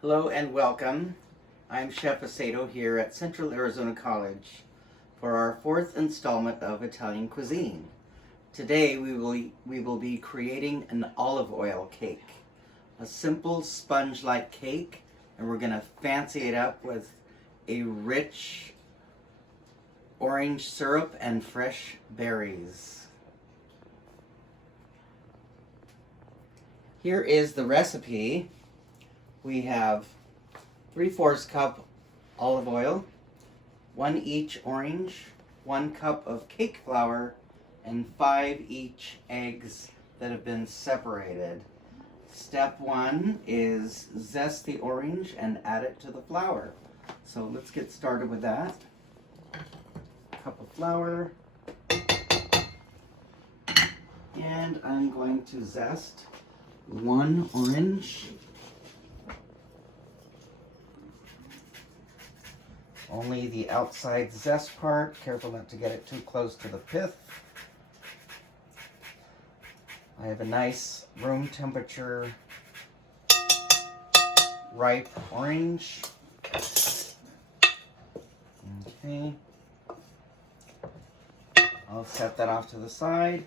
Hello and welcome. I'm Chef Acedo here at Central Arizona College for our fourth installment of Italian Cuisine. Today we will be creating an olive oil cake. A simple sponge-like cake, and we're going to fancy it up with a rich orange syrup and fresh berries. Here is the recipe. We have 3/4 cup olive oil, 1 each orange, 1 cup of cake flour, and 5 each eggs that have been separated. Step 1 is zest the orange and add it to the flour. So let's get started with that. Cup of flour, and I'm going to zest 1 orange. Only the outside zest part, careful not to get it too close to the pith. I have a nice room temperature ripe orange. Okay. I'll set that off to the side,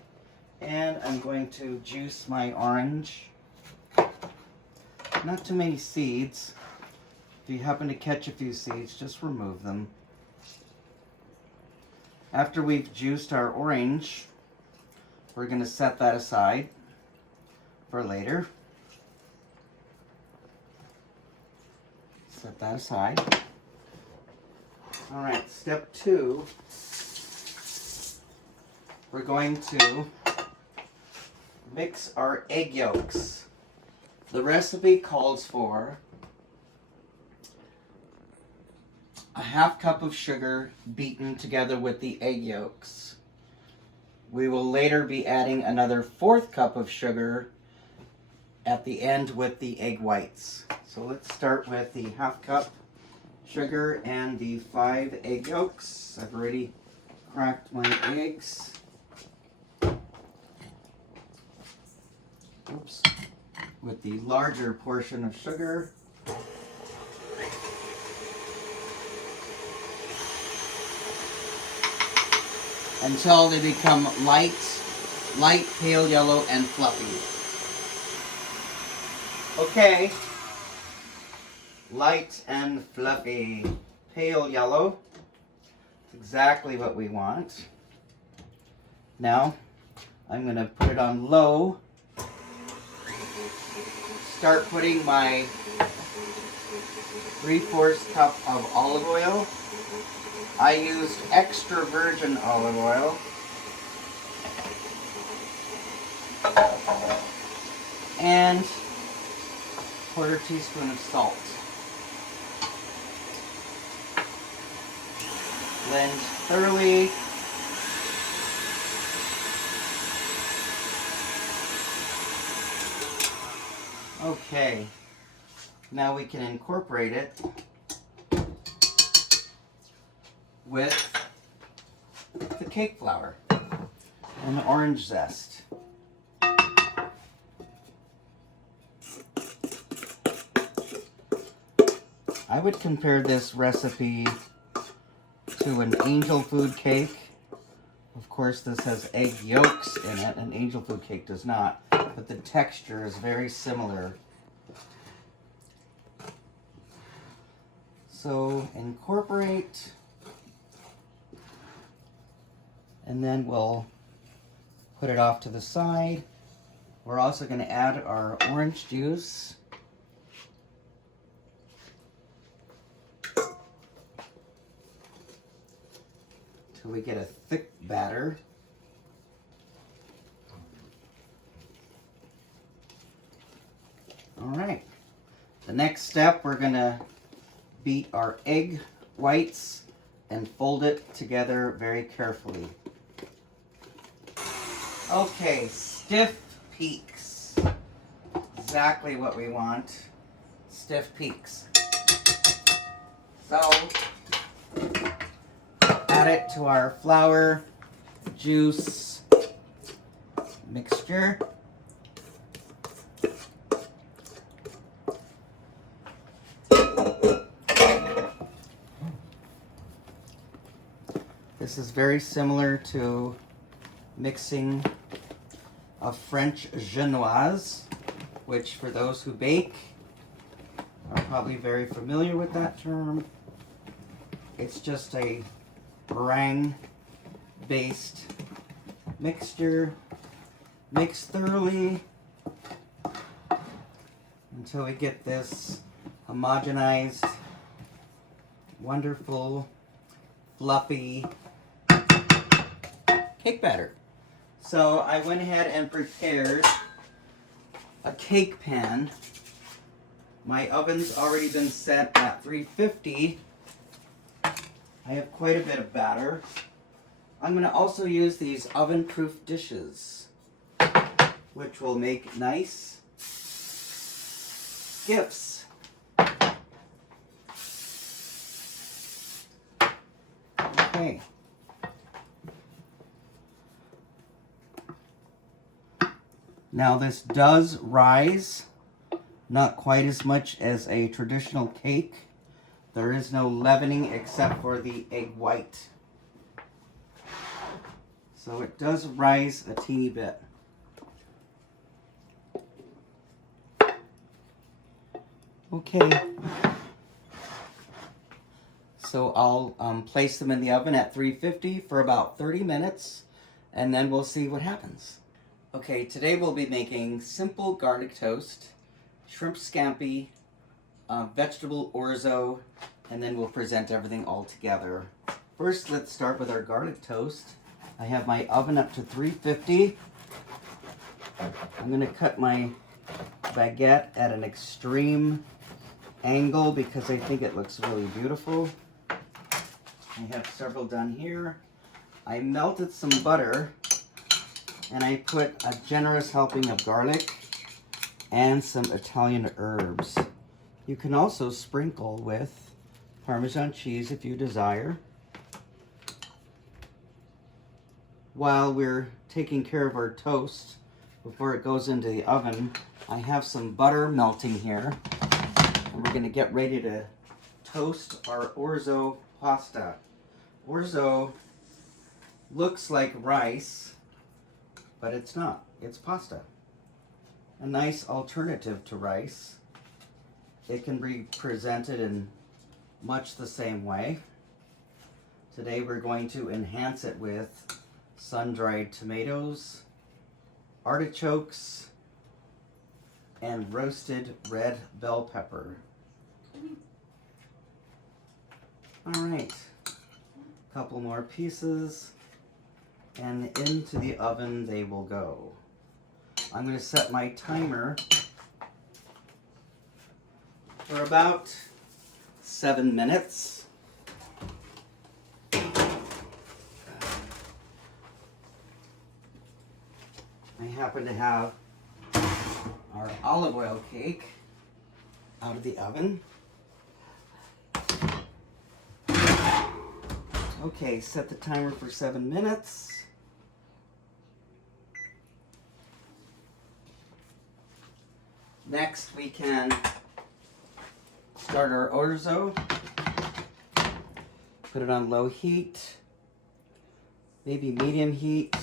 and I'm going to juice my orange. Not too many seeds. If you happen to catch a few seeds, just remove them. After we've juiced our orange, we're going to set that aside for later. Set that aside. All right, step 2. We're going to mix our egg yolks. The recipe calls for a 1/2 cup of sugar beaten together with the egg yolks. We will later be adding another 1/4 cup of sugar at the end with the egg whites. So let's start with the 1/2 cup sugar and the 5 egg yolks. I've already cracked my eggs. Oops. With the larger portion of sugar. Until they become light, pale yellow, and fluffy. Okay, light and fluffy, pale yellow. That's exactly what we want. Now, I'm going to put it on low. Start putting my 3/4 cup of olive oil. I used extra virgin olive oil. And 1/4 teaspoon of salt. Blend thoroughly. Okay, now we can incorporate it with the cake flour and the orange zest. I would compare this recipe to an angel food cake. Of course, this has egg yolks in it, and angel food cake does not, but the texture is very similar. So incorporate, and then we'll put it off to the side. We're also going to add our orange juice. Till we get a thick batter. All right. The next step, we're going to beat our egg whites and fold it together very carefully. Okay, stiff peaks. Exactly what we want. Stiff peaks. So, add it to our flour, juice mixture. This is very similar to mixing a French genoise, which for those who bake are probably very familiar with that term. It's just a meringue-based mixture. Mix thoroughly until we get this homogenized, wonderful, fluffy cake batter. So I went ahead and prepared a cake pan. My oven's already been set at 350. I have quite a bit of batter. I'm going to also use these oven-proof dishes, which will make nice gifts. Okay. Now this does rise, not quite as much as a traditional cake. There is no leavening except for the egg white. So it does rise a teeny bit. Okay. So I'll place them in the oven at 350 for about 30 minutes, and then we'll see what happens. Okay, today we'll be making simple garlic toast, shrimp scampi, vegetable orzo, and then we'll present everything all together. First, let's start with our garlic toast. I have my oven up to 350. I'm going to cut my baguette at an extreme angle because I think it looks really beautiful. I have several done here. I melted some butter and I put a generous helping of garlic and some Italian herbs. You can also sprinkle with Parmesan cheese if you desire. While we're taking care of our toast, before it goes into the oven, I have some butter melting here. And we're going to get ready to toast our orzo pasta. Orzo looks like rice, but it's not. It's pasta. A nice alternative to rice. It can be presented in much the same way. Today we're going to enhance it with sun-dried tomatoes, artichokes, and roasted red bell pepper. All right, a couple more pieces, and into the oven they will go. I'm going to set my timer for about 7 minutes. I happen to have our olive oil cake out of the oven. Okay, set the timer for 7 minutes. Next, we can start our orzo. Put it on low heat, maybe medium heat.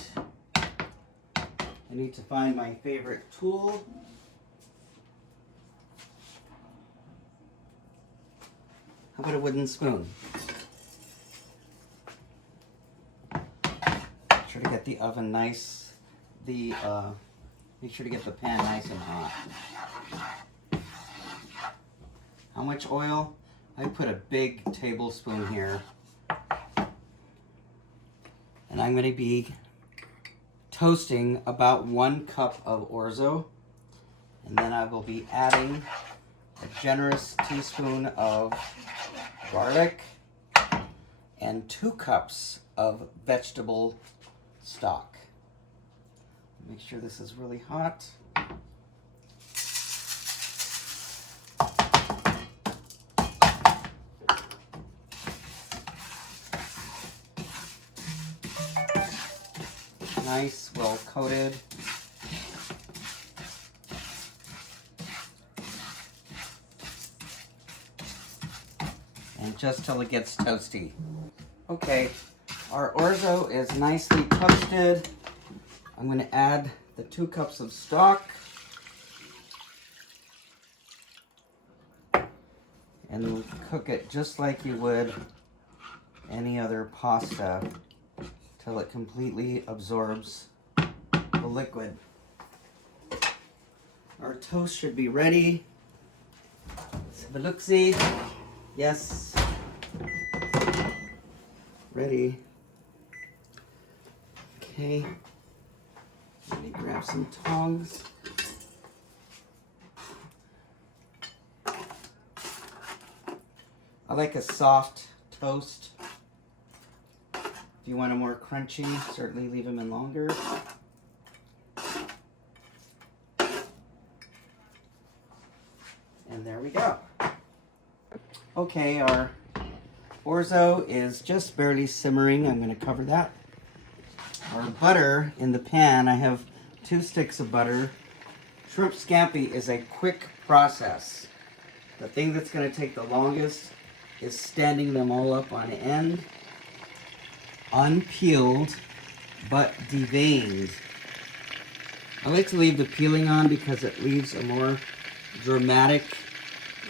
I need to find my favorite tool. How about a wooden spoon? Make sure to get the oven nice. Make sure to get the pan nice and hot. How much oil? I put a big tablespoon here. And I'm going to be toasting about 1 cup of orzo. And then I will be adding a generous teaspoon of garlic and 2 cups of vegetable stock. Make sure this is really hot. Nice, well coated. And just till it gets toasty. Okay, Our orzo is nicely toasted. I'm going to add the 2 cups of stock. And cook it just like you would any other pasta till it completely absorbs the liquid. Our toast should be ready. Let's have a look-see. Yes. Ready. Okay. Let me grab some tongs. I like a soft toast. If you want a more crunchy, certainly leave them in longer. And there we go. Okay, our orzo is just barely simmering. I'm going to cover that. Our butter in the pan, I have 2 sticks of butter. Shrimp scampi is a quick process. The thing that's going to take the longest is standing them all up on end, unpeeled, but deveined. I like to leave the peeling on because it leaves a more dramatic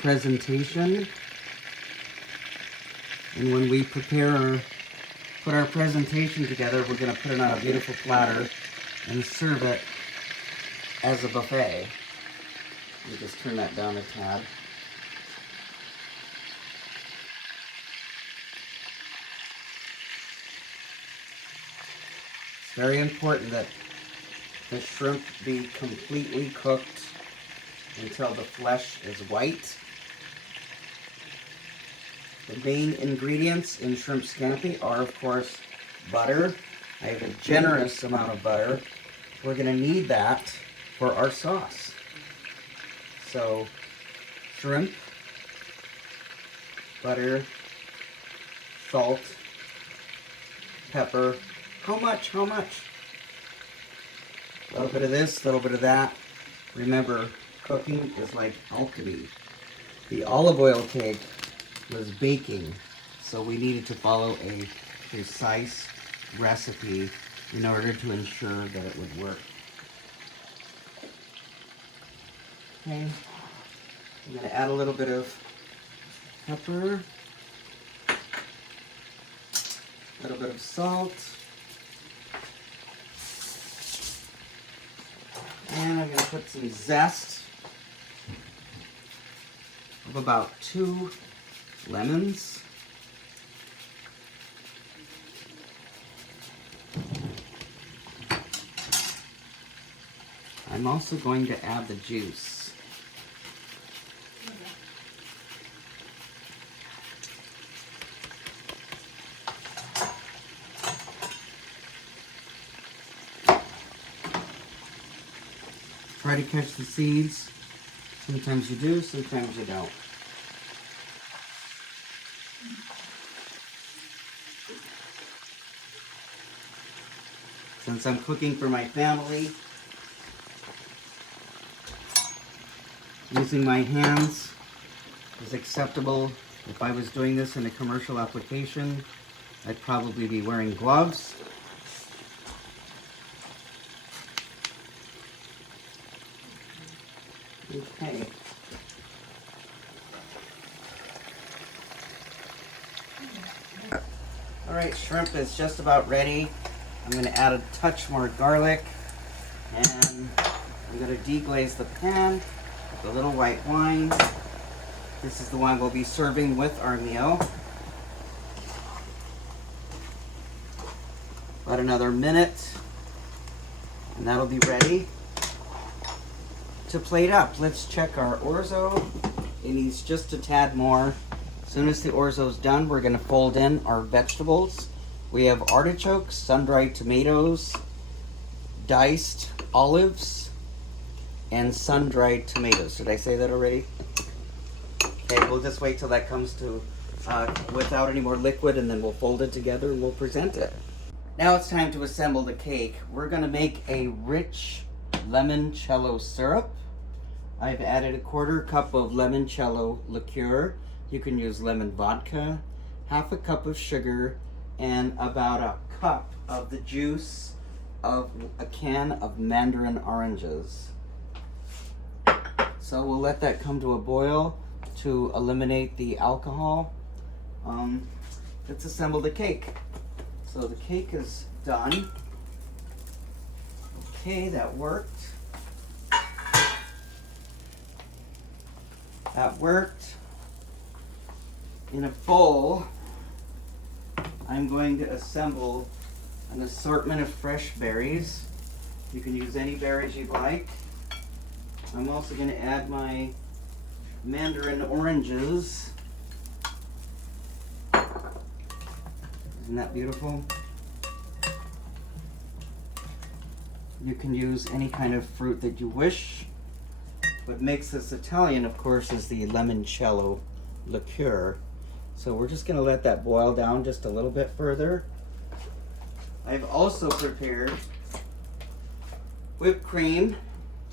presentation. And when we put our presentation together, we're going to put it on a beautiful platter and serve it as a buffet. Let me just turn that down a tad. It's very important that the shrimp be completely cooked until the flesh is white. The main ingredients in shrimp scampi are, of course, butter. I have a generous amount of butter. We're going to need that for our sauce. So, shrimp, butter, salt, pepper. How much? How much? A little bit of this, a little bit of that. Remember, cooking is like alchemy. The olive oil cake was baking, so we needed to follow a precise recipe in order to ensure that it would work. Okay, I'm going to add a little bit of pepper, a little bit of salt, and I'm going to put some zest of about 2 lemons. I'm also going to add the juice. Try to catch the seeds. Sometimes you do, sometimes you don't. Since I'm cooking for my family, using my hands is acceptable. If I was doing this in a commercial application, I'd probably be wearing gloves. Okay. All right, shrimp is just about ready. I'm going to add a touch more garlic, and I'm going to deglaze the pan with a little white wine. This is the wine we'll be serving with our meal. About another minute, and that'll be ready to plate up. Let's check our orzo. It needs just a tad more. As soon as the orzo's done, we're going to fold in our vegetables. We have artichokes, sun-dried tomatoes, diced olives, and sun-dried tomatoes. Did I say that already? Okay, we'll just wait till that comes to without any more liquid, and then we'll fold it together and we'll present it. Now it's time to assemble the cake. We're going to make a rich limoncello syrup. I've added a 1/4 cup of limoncello liqueur. You can use lemon vodka, 1/2 cup of sugar, and about a cup of the juice of a can of mandarin oranges. So we'll let that come to a boil to eliminate the alcohol. Let's assemble the cake. So the cake is done. Okay, that worked. That worked. In a bowl, I'm going to assemble an assortment of fresh berries. You can use any berries you'd like. I'm also going to add my mandarin oranges. Isn't that beautiful? You can use any kind of fruit that you wish. What makes this Italian, of course, is the limoncello liqueur. So we're just going to let that boil down just a little bit further. I've also prepared whipped cream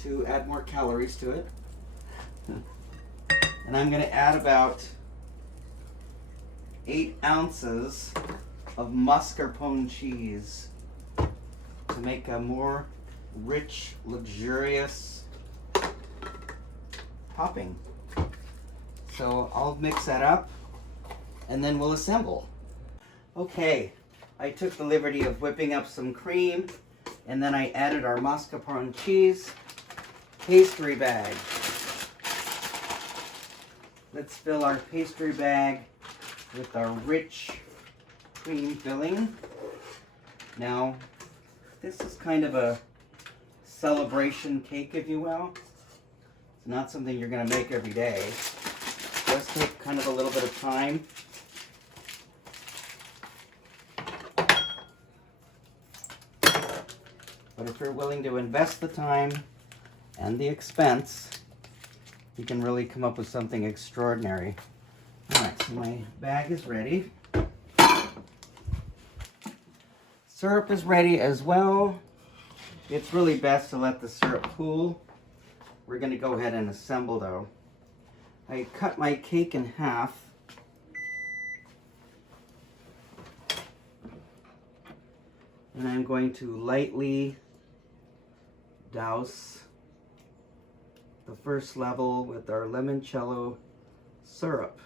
to add more calories to it. And I'm going to add about 8 ounces of mascarpone cheese to make a more rich, luxurious topping. So I'll mix that up and then we'll assemble. Okay, I took the liberty of whipping up some cream and then I added our mascarpone cheese pastry bag. Let's fill our pastry bag with our rich cream filling. Now, this is kind of a celebration cake, if you will. It's not something you're going to make every day. It does take kind of a little bit of time. But if you're willing to invest the time and the expense, you can really come up with something extraordinary. All right, so my bag is ready. Syrup is ready as well. It's really best to let the syrup cool. We're going to go ahead and assemble though. I cut my cake in half. And I'm going to lightly douse the first level with our limoncello syrup.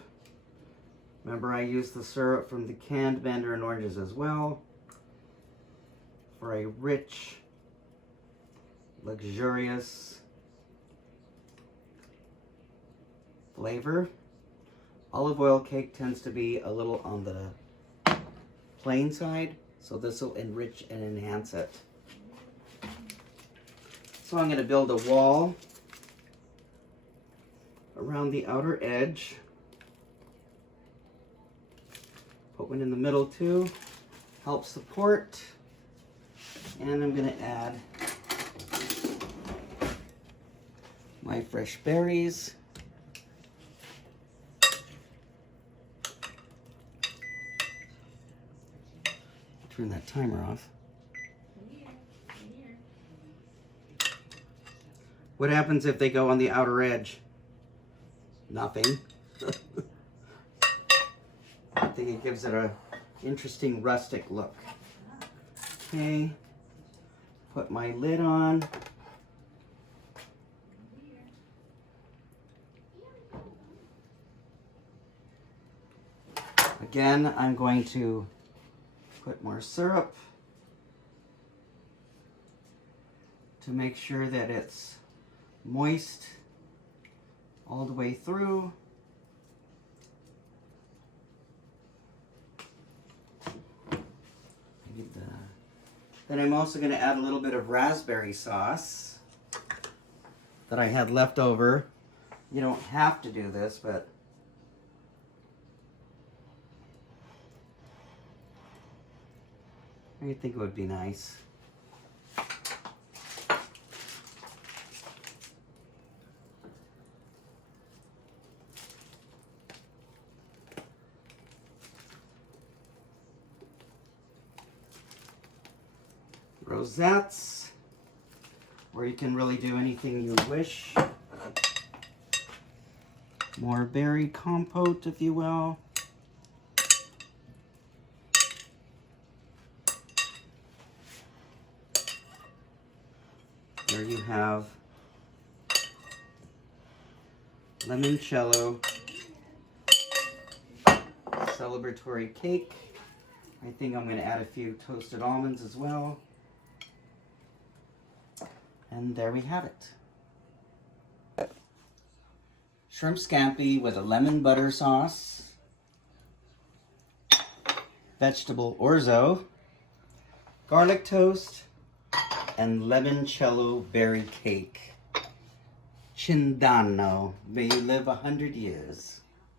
Remember, I used the syrup from the canned mandarin oranges as well for a rich, luxurious flavor. Olive oil cake tends to be a little on the plain side, so this will enrich and enhance it. So I'm going to build a wall around the outer edge. Put one in the middle too, help support. And I'm going to add my fresh berries. Turn that timer off. What happens if they go on the outer edge? Nothing. I think it gives it a interesting rustic look. Okay, put my lid on. Again, I'm going to put more syrup to make sure that it's moist all the way through. Then I'm also going to add a little bit of raspberry sauce that I had left over. You don't have to do this, but I think it would be nice. Rosettes, or you can really do anything you wish. More berry compote, if you will. Here you have limoncello celebratory cake. I think I'm going to add a few toasted almonds as well. And there we have it. Shrimp scampi with a lemon butter sauce, vegetable orzo, garlic toast, and limoncello berry cake. Cindano. May you live 100 years.